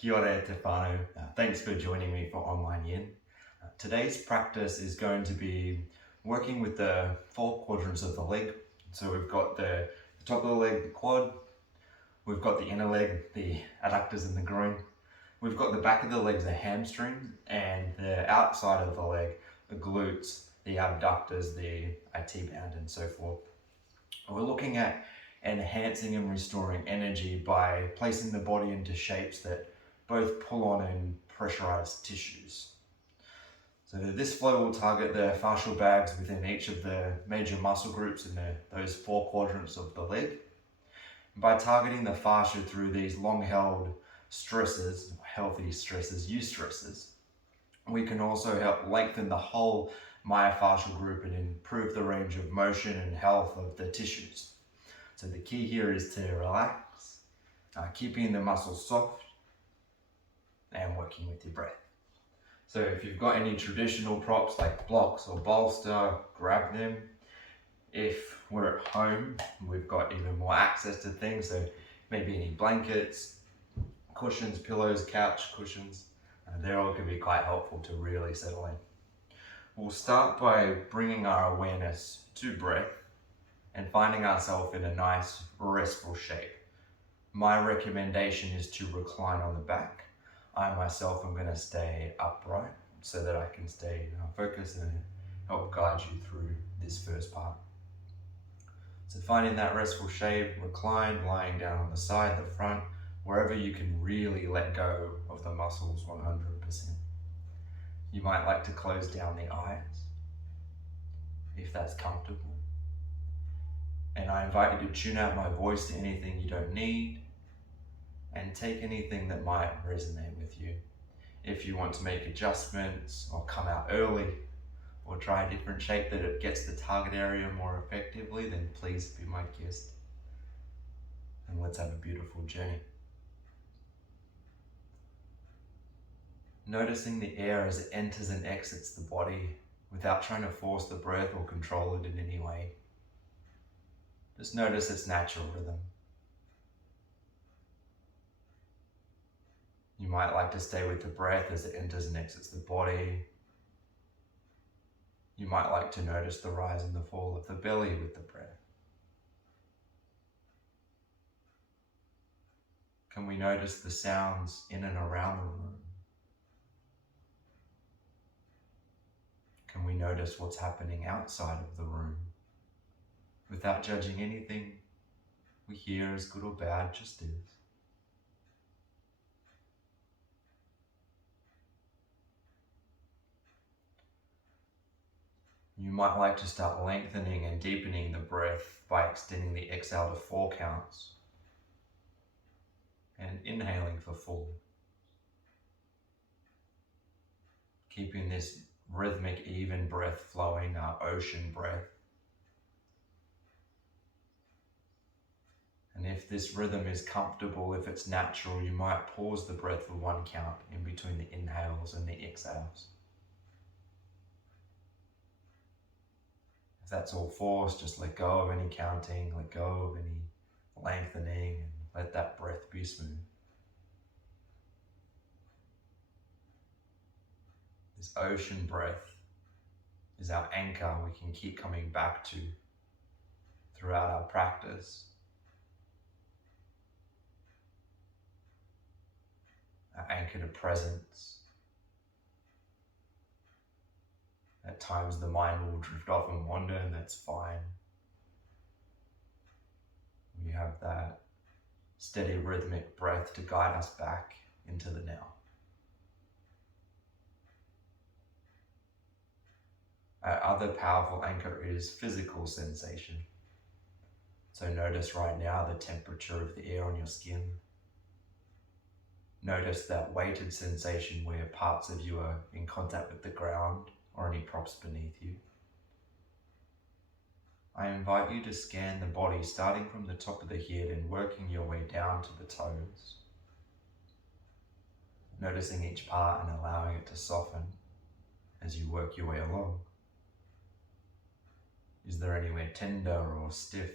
Kia ora te whānau. Thanks for joining me for Online YIN. Today's practice is going to be working with the 4 quadrants of the leg. So we've got the top of the leg, the quad. We've got the inner leg, the adductors and the groin. We've got the back of the legs, the hamstrings, and the outside of the leg, the glutes, the abductors, the T-band, and so forth. We're looking at enhancing and restoring energy by placing the body into shapes that both pull on and pressurize tissues. So this flow will target the fascial bags within each of the major muscle groups in those 4 quadrants of the leg. By targeting the fascia through these long-held stresses, healthy stresses, eustresses, we can also help lengthen the whole myofascial group and improve the range of motion and health of the tissues. So the key here is to relax, keeping the muscles soft and working with your breath. So if you've got any traditional props like blocks or bolster, grab them. If we're at home, we've got even more access to things, so maybe any blankets, cushions, pillows, couch cushions, they're all going to be quite helpful to really settle in. We'll start by bringing our awareness to breath and finding ourselves in a nice restful shape. My recommendation is to recline on the back. I myself am going to stay upright so that I can stay focused and help guide you through this first part. So finding that restful shape, recline, lying down on the side, the front, wherever you can really let go of the muscles 100%. You might like to close down the eyes if that's comfortable. And I invite you to tune out my voice to anything you don't need and take anything that might resonate with you. If you want to make adjustments or come out early or try a different shape that it gets the target area more effectively, then please be my guest. And let's have a beautiful journey. Noticing the air as it enters and exits the body without trying to force the breath or control it in any way. Just notice its natural rhythm. You might like to stay with the breath as it enters and exits the body. You might like to notice the rise and the fall of the belly with the breath. Can we notice the sounds in and around the room? Can we notice what's happening outside of the room? Without judging anything we hear as good or bad, just is. You might like to start lengthening and deepening the breath by extending the exhale to 4 counts and inhaling for 4. Keeping this rhythmic, even breath flowing, our ocean breath. And if this rhythm is comfortable, if it's natural, you might pause the breath for 1 count in between the inhales and the exhales. If that's all forced, just let go of any counting, let go of any lengthening, and let that breath be smooth. This ocean breath is our anchor we can keep coming back to throughout our practice. Our anchor to presence. At times the mind will drift off and wander, and that's fine. We have that steady rhythmic breath to guide us back into the now. Our other powerful anchor is physical sensation. So notice right now the temperature of the air on your skin. Notice that weighted sensation where parts of you are in contact with the ground or any props beneath you. I invite you to scan the body starting from the top of the head and working your way down to the toes. Noticing each part and allowing it to soften as you work your way along. Is there anywhere tender or stiff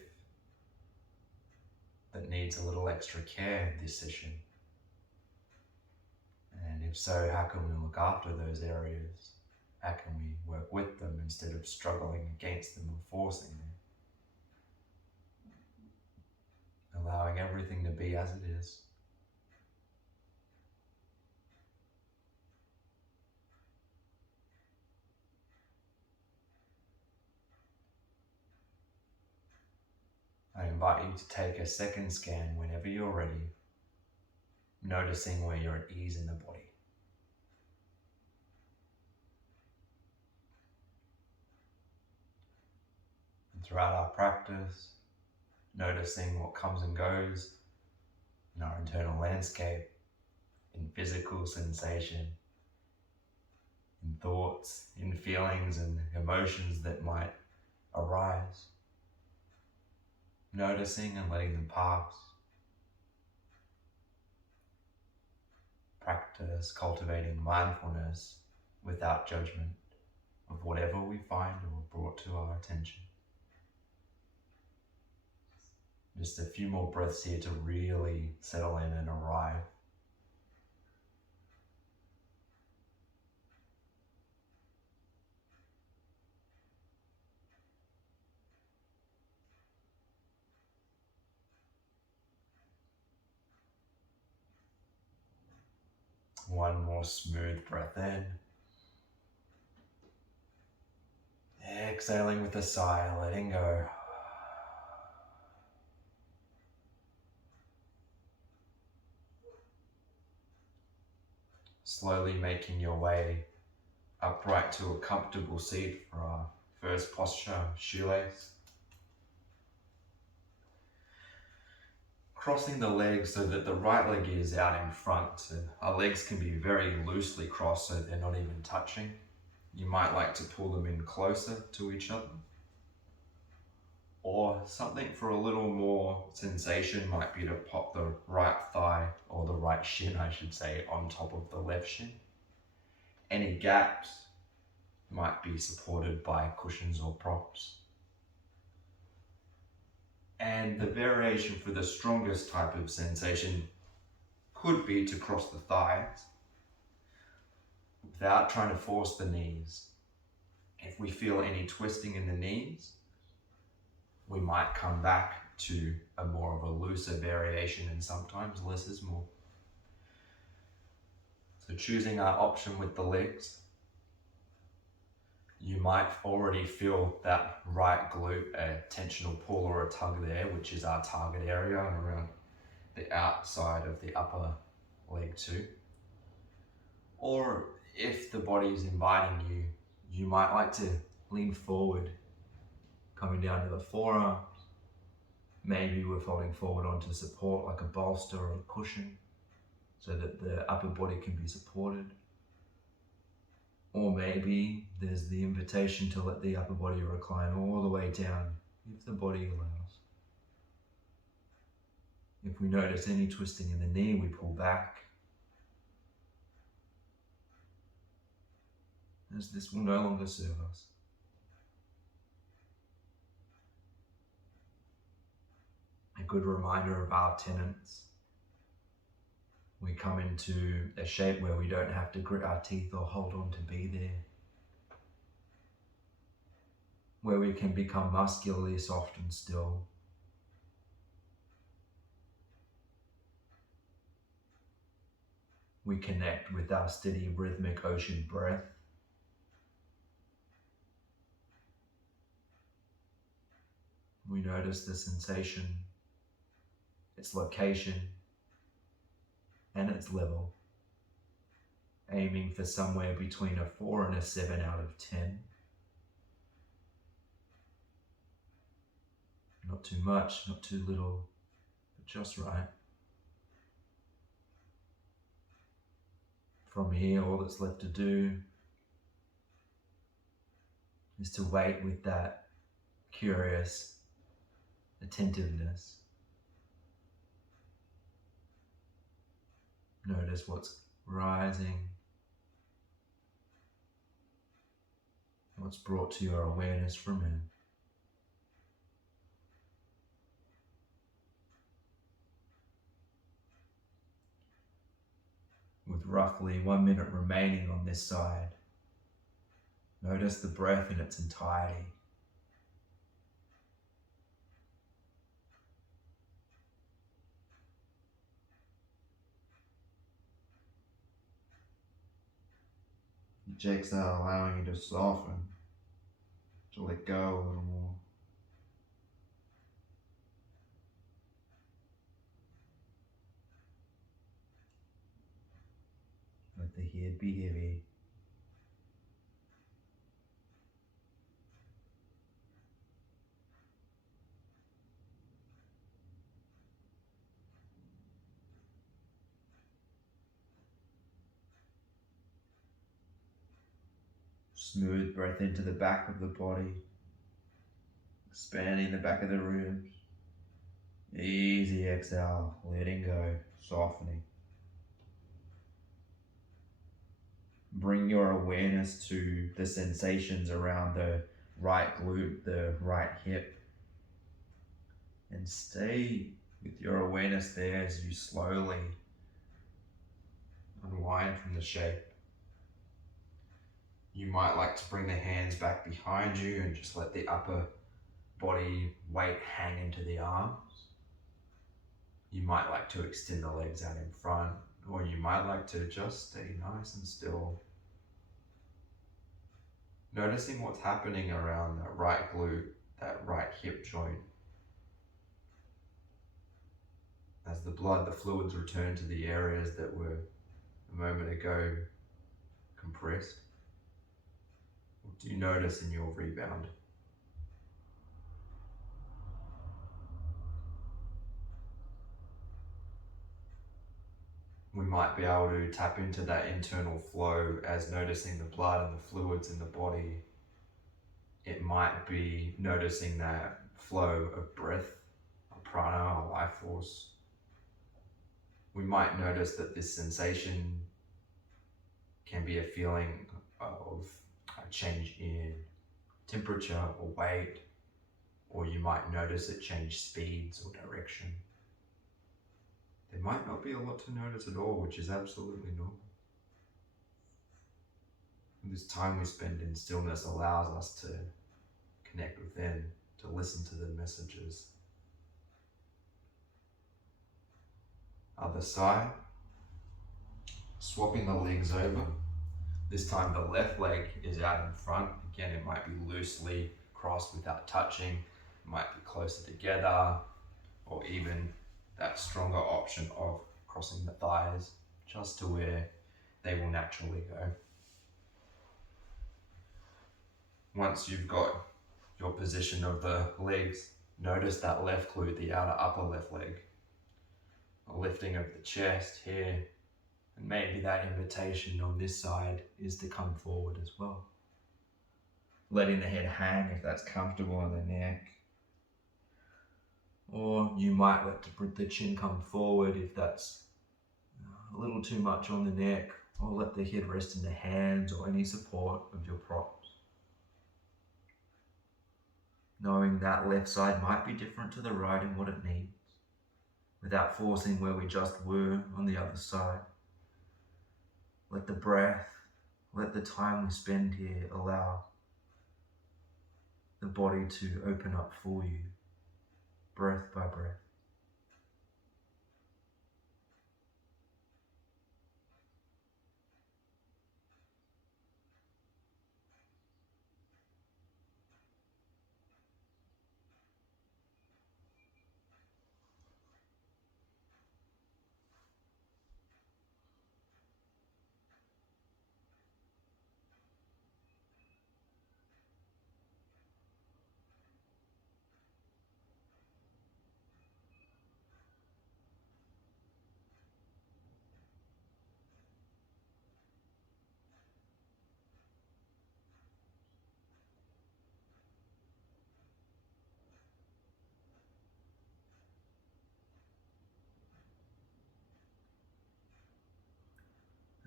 that needs a little extra care this session? so how can we look after those areas? How can we work with them instead of struggling against them or forcing them? Allowing everything to be as it is. I invite you to take a second scan whenever you're ready, noticing where you're at ease in the body. And throughout our practice, noticing what comes and goes in our internal landscape, in physical sensation, in thoughts, in feelings and emotions that might arise. Noticing and letting them pass. Practice cultivating mindfulness without judgment of whatever we find or brought to our attention. Just a few more breaths here to really settle in and arrive. One more smooth breath in. Exhaling with a sigh, letting go. Slowly making your way upright to a comfortable seat for our first posture, shoelace. Crossing the legs so that the right leg is out in front. So our legs can be very loosely crossed so they're not even touching. You might like to pull them in closer to each other. Or something for a little more sensation might be to pop the right thigh, or the right shin I should say, on top of the left shin. Any gaps might be supported by cushions or props. And the variation for the strongest type of sensation could be to cross the thighs without trying to force the knees. If we feel any twisting in the knees, we might come back to a more of a looser variation, and sometimes less is more. So choosing our option with the legs, you might already feel that right glute, a tensional pull or a tug there, which is our target area and around the outside of the upper leg too. Or if the body is inviting you, you might like to lean forward, coming down to the forearms. Maybe we're folding forward onto support like a bolster or a cushion so that the upper body can be supported. Or maybe there's the invitation to let the upper body recline all the way down if the body allows. If we notice any twisting in the knee, we pull back, as this will no longer serve us. A good reminder of our tenets. We come into a shape where we don't have to grit our teeth or hold on to be there. Where we can become muscularly soft and still. We connect with our steady rhythmic ocean breath. We notice the sensation, its location, and its level, aiming for somewhere between a 4 and a 7 out of 10. Not too much, not too little, but just right. From here, all that's left to do is to wait with that curious attentiveness. Notice what's rising, what's brought to your awareness from it. With with roughly 1 minute remaining on this side. Notice the breath in its entirety. Each exhale allowing you to soften, to let go a little more. Let the head be heavy. Smooth breath into the back of the body, expanding the back of the ribs. Easy exhale, letting go, softening. Bring your awareness to the sensations around the right glute, the right hip, and stay with your awareness there as you slowly unwind from the shape. You might like to bring the hands back behind you and just let the upper body weight hang into the arms. You might like to extend the legs out in front, or you might like to just stay nice and still. Noticing what's happening around that right glute, that right hip joint. As the blood, the fluids return to the areas that were a moment ago compressed. What do you notice in your rebound? We might be able to tap into that internal flow as noticing the blood and the fluids in the body. It might be noticing that flow of breath, of prana, or life force. We might notice that this sensation can be a feeling of a change in temperature or weight, or you might notice it change speeds or direction. There might not be a lot to notice at all, which is absolutely normal. And this time we spend in stillness allows us to connect within, to listen to the messages. Other side, swapping the legs over. This time the left leg is out in front. Again, it might be loosely crossed without touching. It might be closer together, or even that stronger option of crossing the thighs just to where they will naturally go. Once you've got your position of the legs, notice that left glute, the outer upper left leg. A lifting of the chest here, and maybe that invitation on this side is to come forward as well. Letting the head hang if that's comfortable on the neck. Or you might let the chin come forward if that's a little too much on the neck, or let the head rest in the hands or any support of your props. Knowing that left side might be different to the right in what it needs, without forcing where we just were on the other side. Let the breath, let the time we spend here allow the body to open up for you, breath by breath.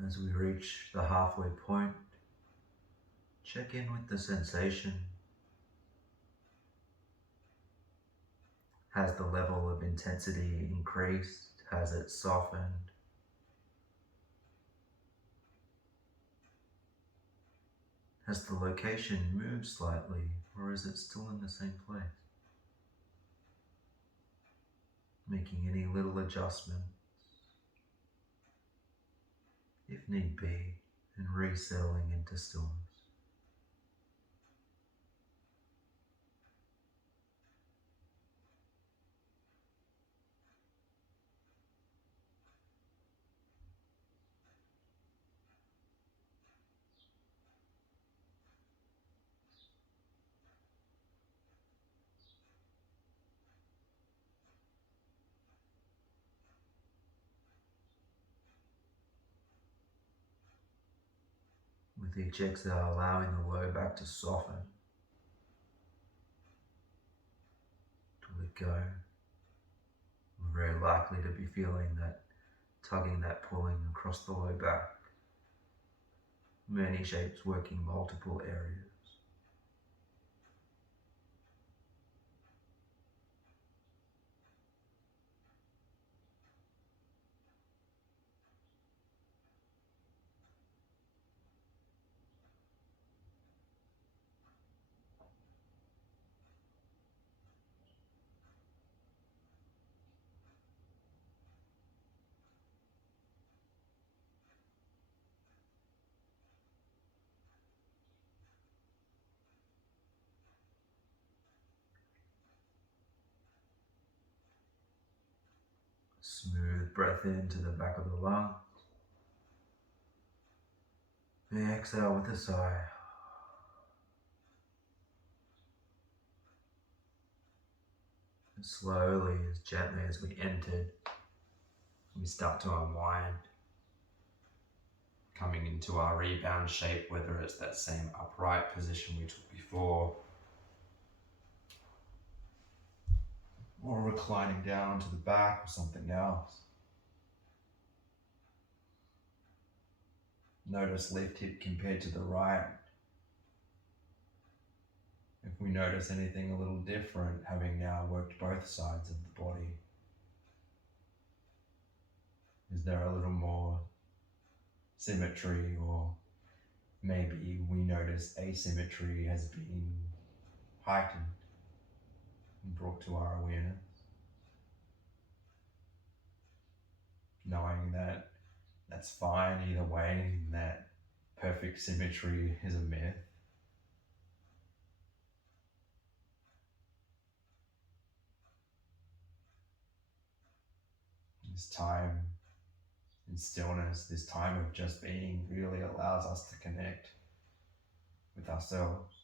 As we reach the halfway point, check in with the sensation. Has the level of intensity increased? Has it softened? Has the location moved slightly, or is it still in the same place? Making any little adjustments, if need be, and resettling into stillness. With each exhale, allowing the low back to soften, to let go. We're very likely to be feeling that tugging, that pulling across the low back. Many shapes working multiple areas. Smooth breath into the back of the lung. And exhale with a sigh. And slowly, as gently as we entered, we start to unwind, coming into our rebound shape, whether it's that same upright position we took before, or reclining down to the back or something else. Notice left hip compared to the right. If we notice anything a little different, having now worked both sides of the body, is there a little more symmetry, or maybe we notice asymmetry has been heightened and brought to our awareness? Knowing that that's fine either way, and that perfect symmetry is a myth. This time in stillness, this time of just being, really allows us to connect with ourselves,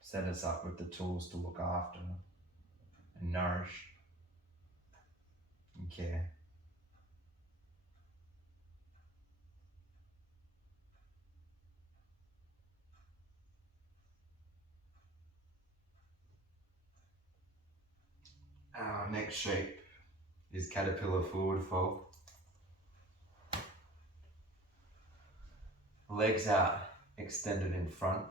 set us up with the tools to look after and nourish and care. Our next shape is caterpillar forward fold. Legs out, extended in front.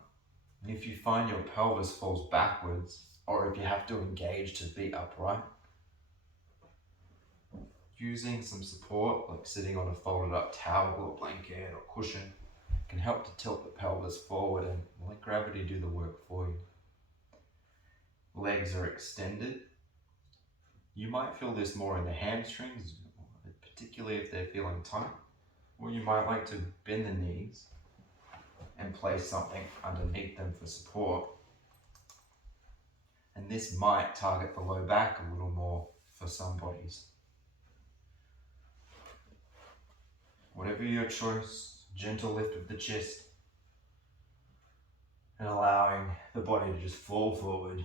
And if you find your pelvis falls backwards, or if you have to engage to be upright, using some support, like sitting on a folded up towel or blanket or cushion, can help to tilt the pelvis forward and let gravity do the work for you. Legs are extended. You might feel this more in the hamstrings, particularly if they're feeling tight, or you might like to bend the knees and place something underneath them for support. And this might target the low back a little more for some bodies. Whatever your choice, gentle lift of the chest and allowing the body to just fall forward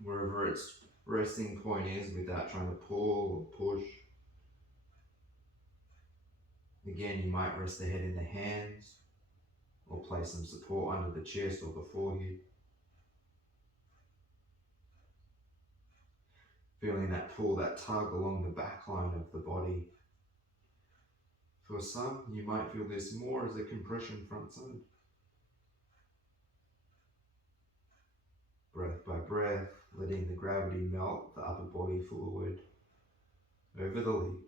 wherever its resting point is without trying to pull or push. Again, you might rest the head in the hands or place some support under the chest or the forehead. Feeling that pull, that tug along the back line of the body. For some, you might feel this more as a compression front side. Breath by breath, letting the gravity melt the upper body forward over the legs.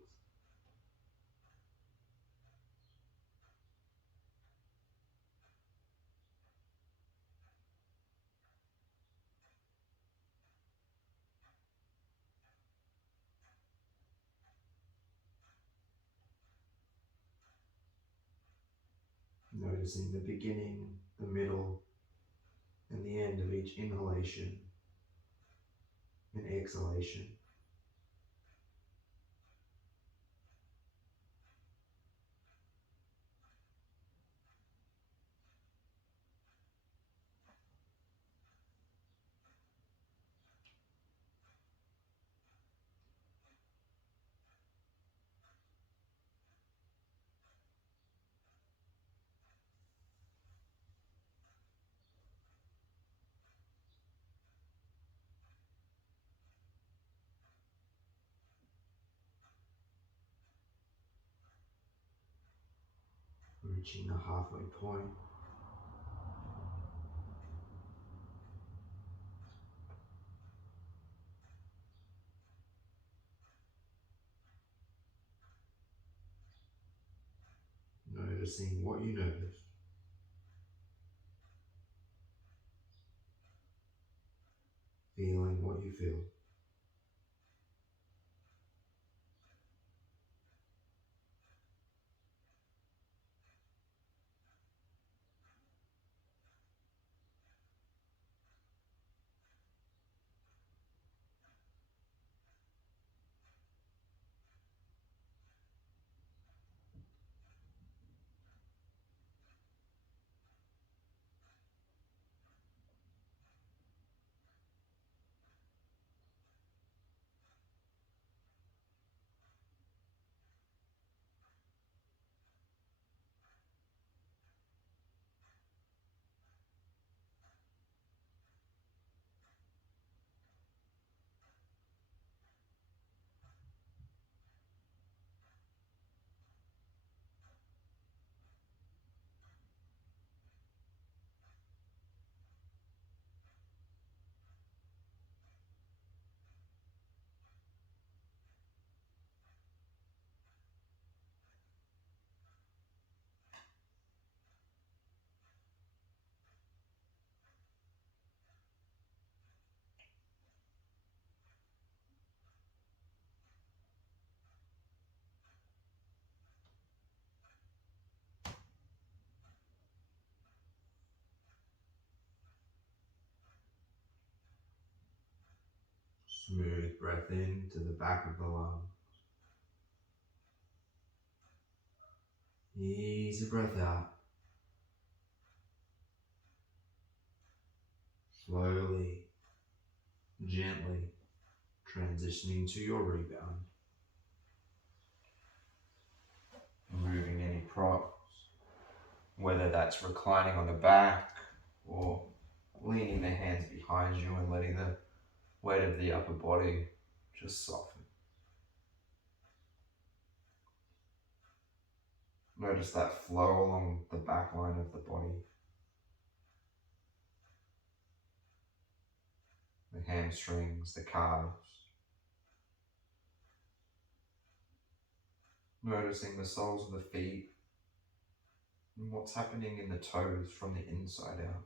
Noticing the beginning, the middle, and the end of each inhalation and exhalation. Reaching the halfway point. Noticing what you noticed. Feeling what you feel. Smooth breath in to the back of the lung. Easy breath out. Slowly, gently transitioning to your rebound. Removing any props, whether that's reclining on the back or leaning the hands behind you and letting the weight of the upper body just soften. Notice that flow along the back line of the body. The hamstrings, the calves. Noticing the soles of the feet and what's happening in the toes from the inside out.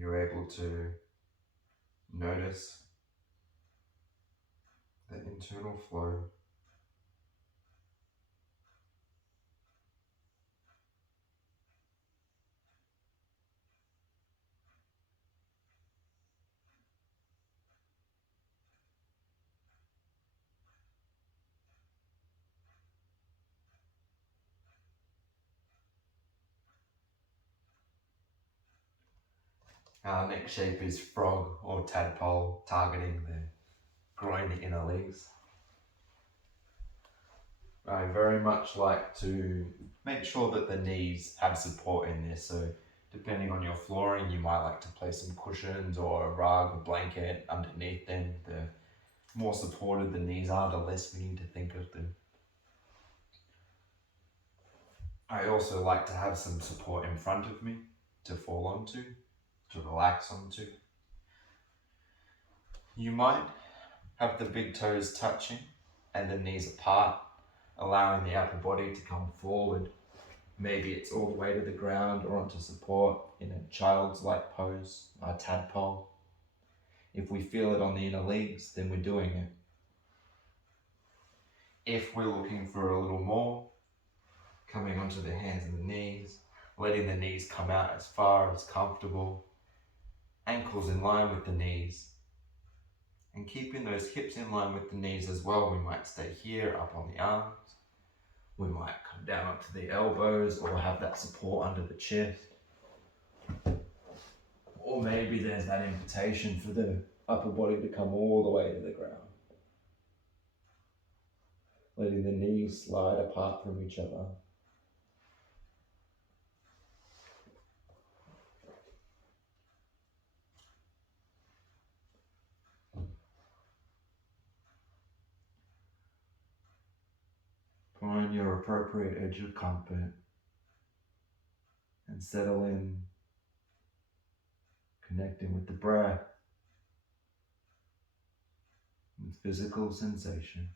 You're able to notice the internal flow. Our neck shape is frog or tadpole, targeting the groin, the inner legs. I very much like to make sure that the knees have support in this. So depending on your flooring, you might like to place some cushions or a rug or blanket underneath them. The more supported the knees are, the less we need to think of them. I also like to have some support in front of me to fall onto, to relax onto. You might have the big toes touching and the knees apart, allowing the upper body to come forward. Maybe it's all the way to the ground or onto support in a child's like pose, a tadpole. If we feel it on the inner legs, then we're doing it. If we're looking for a little more, coming onto the hands and the knees, letting the knees come out as far as comfortable, ankles in line with the knees, and keeping those hips in line with the knees as well. We might stay here up on the arms. We might come down onto the elbows or have that support under the chest. Or maybe there's that invitation for the upper body to come all the way to the ground. Letting the knees slide apart from each other. Find your appropriate edge of comfort and settle in, connecting with the breath, with physical sensation.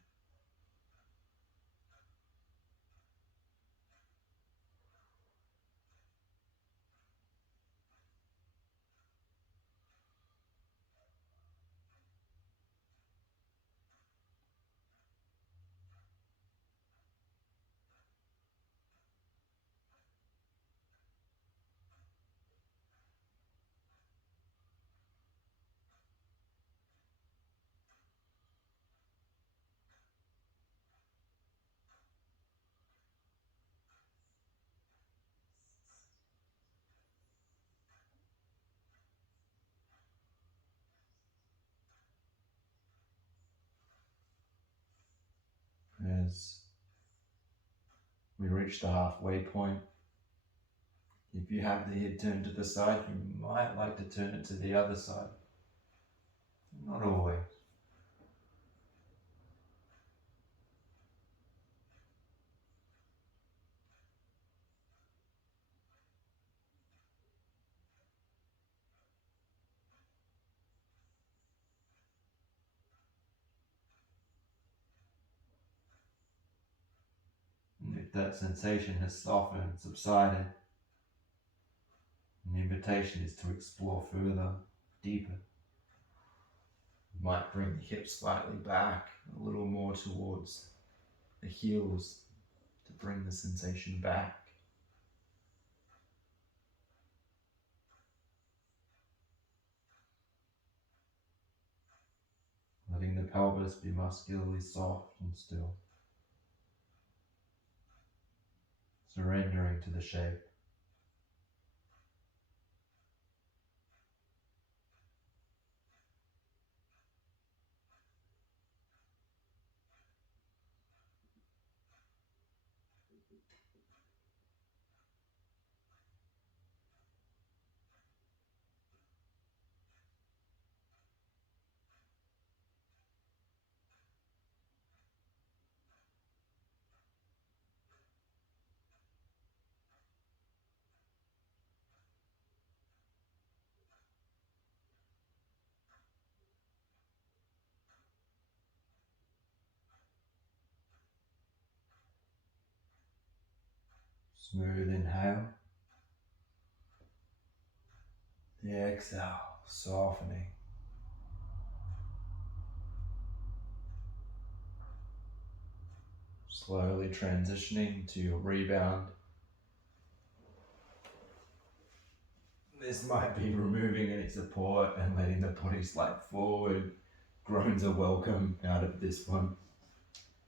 As we reach the halfway point, if you have the head turned to the side, you might like to turn it to the other side. Not always. And if that sensation has softened, subsided, and the invitation is to explore further, deeper. You might bring the hips slightly back, a little more towards the heels to bring the sensation back. Letting the pelvis be muscularly soft and still. Surrendering to the shape. Smooth inhale. The exhale, softening. Slowly transitioning to your rebound. This might be removing any support and letting the body slide forward. Groans are welcome out of this one.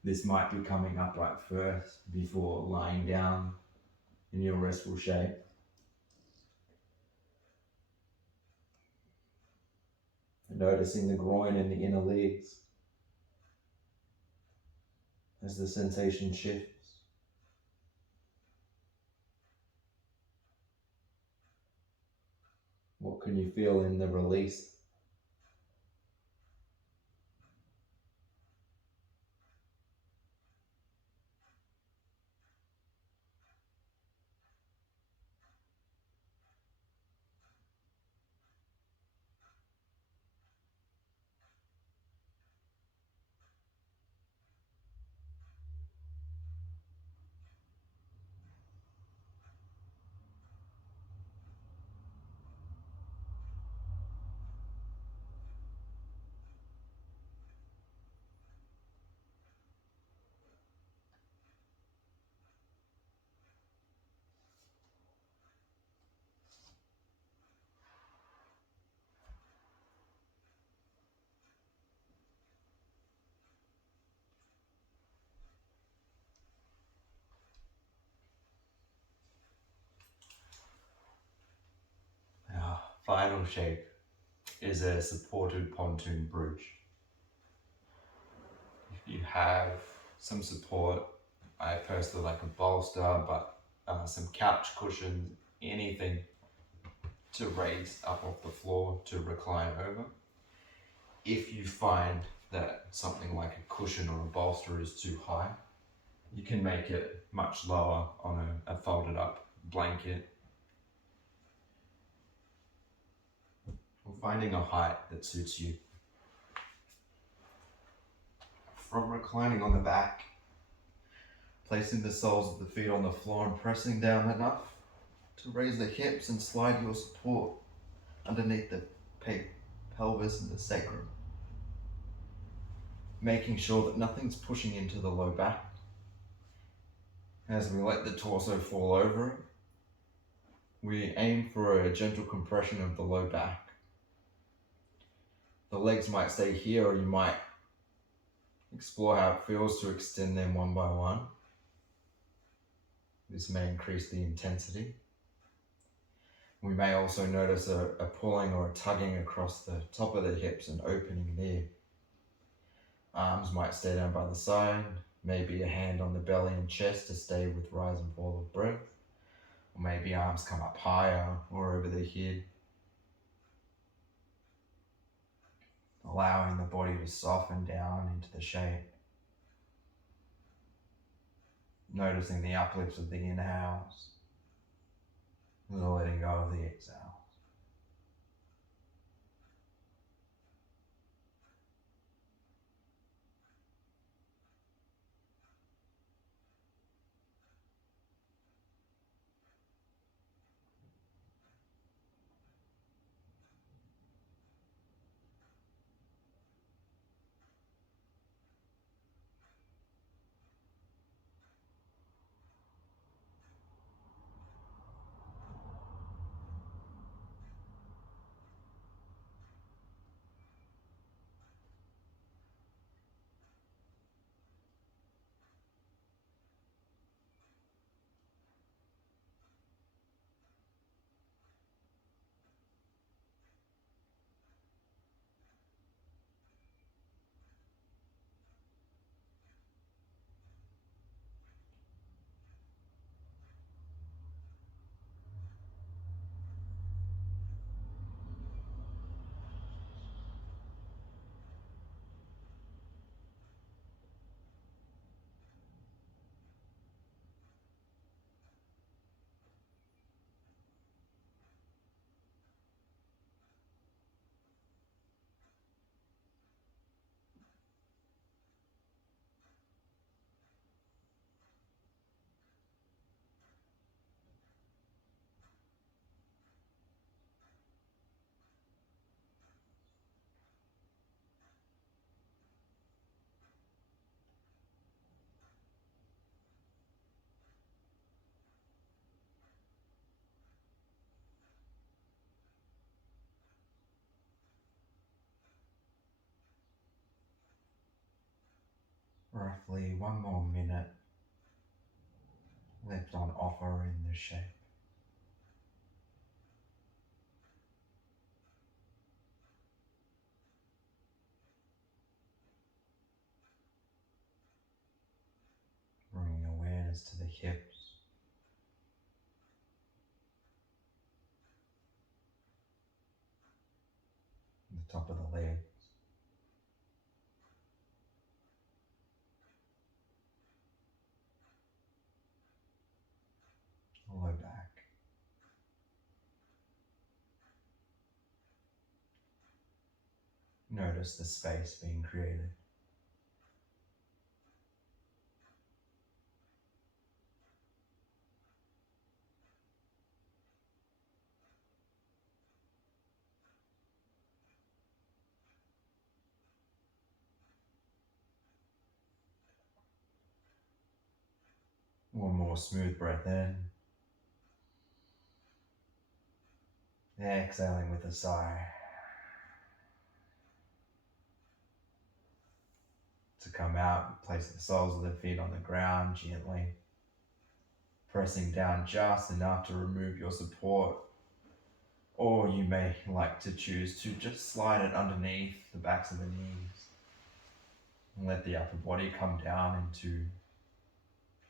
This might be coming upright first before lying down in your restful shape. And noticing the groin and the inner legs as the sensation shifts. What can you feel in the release? final shape is a supported pontoon bridge. If you have some support, I personally like a bolster, but some couch cushions, anything to raise up off the floor to recline over. If you find that something like a cushion or a bolster is too high, you can make it much lower on a folded up blanket. Or finding a height that suits you. From reclining on the back, placing the soles of the feet on the floor and pressing down enough to raise the hips and slide your support underneath the pelvis and the sacrum. Making sure that nothing's pushing into the low back. As we let the torso fall over it, we aim for a gentle compression of the low back. The legs might stay here, or you might explore how it feels to extend them one by one. This may increase the intensity. We may also notice a pulling or a tugging across the top of the hips and opening there. Arms might stay down by the side, maybe a hand on the belly and chest to stay with rise and fall of breath, or maybe arms come up higher or over the head. Allowing the body to soften down into the shape. Noticing the uplifts of the inhales, and the letting go of the exhales. Roughly 1 more minute left on offer in this shape. Bringing awareness to the hips, the top of the legs, the low back. Notice the space being created. One more smooth breath in. Exhaling with a sigh. To come out, place the soles of the feet on the ground gently. Pressing down just enough to remove your support, or Or you may like to choose to just slide it underneath the backs of the knees and let the upper body come down into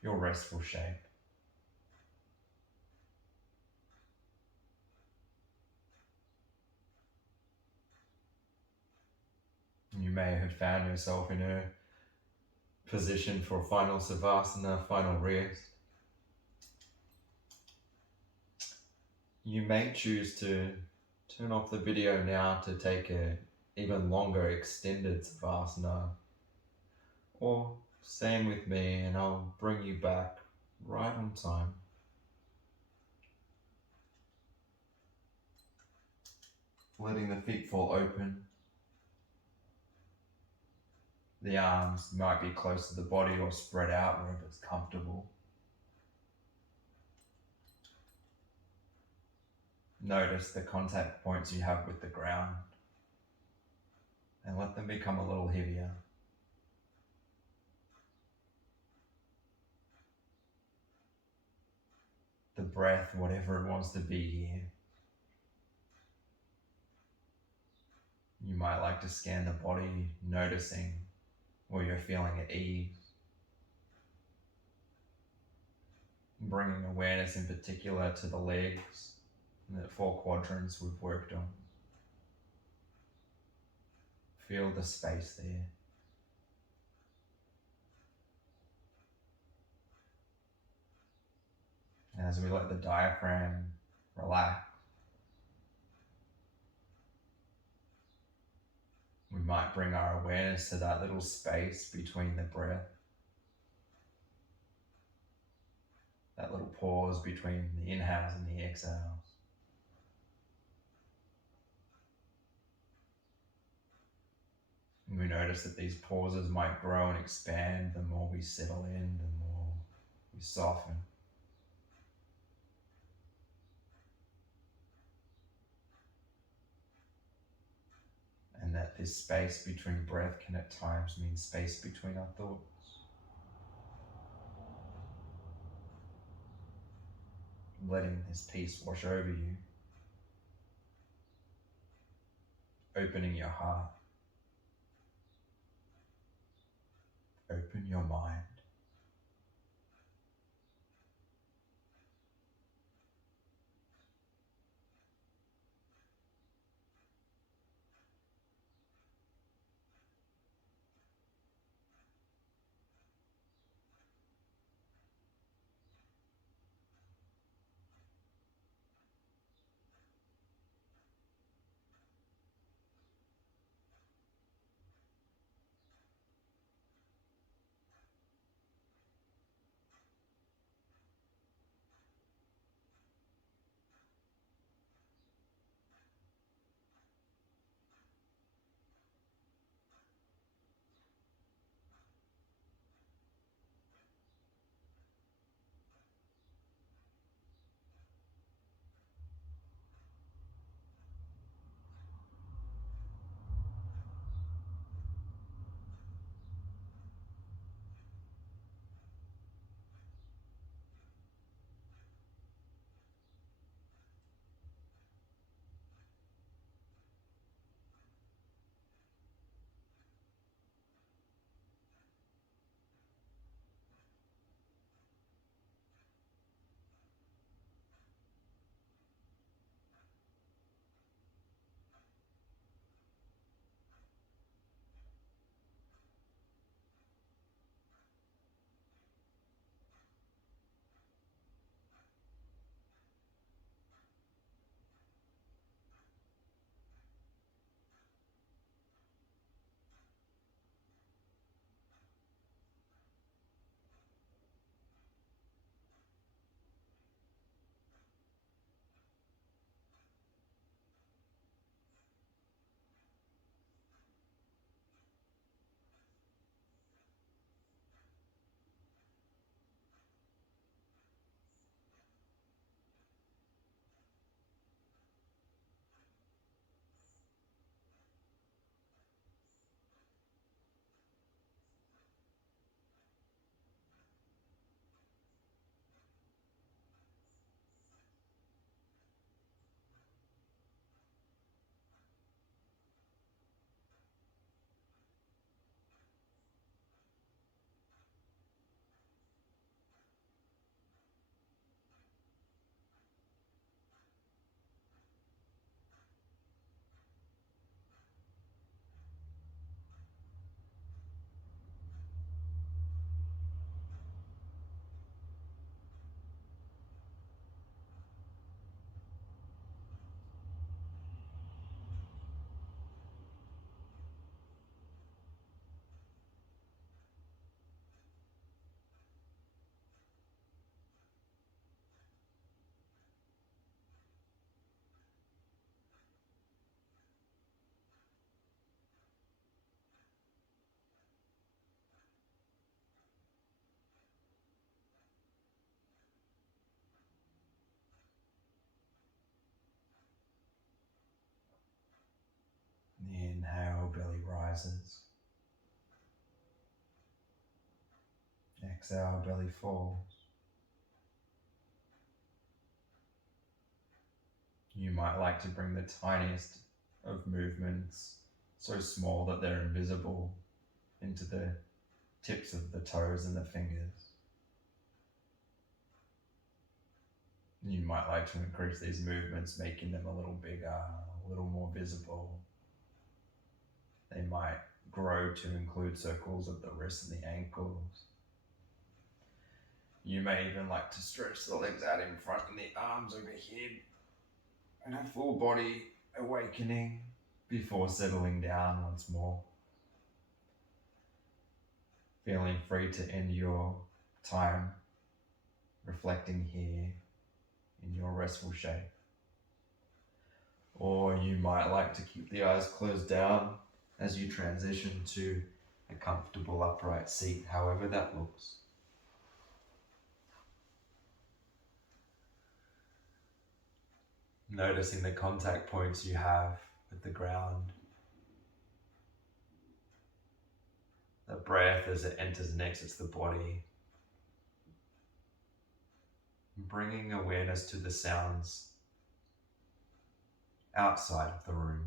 your restful shape. You may have found yourself in a position for final savasana, final rest. You may choose to turn off the video now to take a even longer extended savasana, or stand with me and I'll bring you back right on time. Letting the feet fall open. The arms might be close to the body or spread out wherever it's comfortable. Notice the contact points you have with the ground and let them become a little heavier. The breath, whatever it wants to be here. You might like to scan the body, noticing where you're feeling at ease. Bringing awareness in particular to the legs and the 4 quadrants we've worked on. Feel the space there. And as we let the diaphragm relax, we might bring our awareness to that little space between the breath, that little pause between the inhales and the exhales. And we notice that these pauses might grow and expand the more we settle in, the more we soften. And that this space between breath can at times mean space between our thoughts. Letting this peace wash over you. Opening your heart. Open your mind. rises. Exhale, belly falls. You might like to bring the tiniest of movements, so small that they're invisible, into the tips of the toes and the fingers. You might like to increase these movements, making them a little bigger, a little more visible. They might grow to include circles of the wrists and the ankles. You may even like to stretch the legs out in front and the arms overhead, and a full body awakening before settling down once more. Feeling free to end your time reflecting here in your restful shape. Or you might like to keep the eyes closed down as you transition to a comfortable upright seat, however that looks. Noticing the contact points you have with the ground. The breath as it enters and exits the body. Bringing awareness to the sounds outside of the room.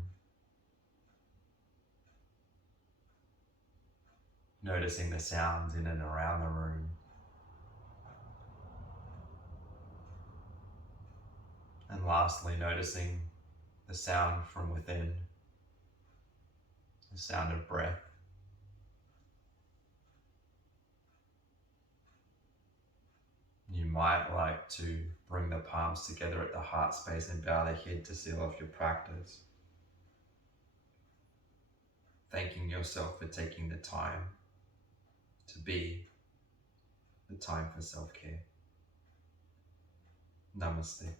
Noticing the sounds in and around the room. And lastly, noticing the sound from within, the sound of breath. You might like to bring the palms together at the heart space and bow the head to seal off your practice. Thanking yourself for taking the time to be the time for self-care. Namaste.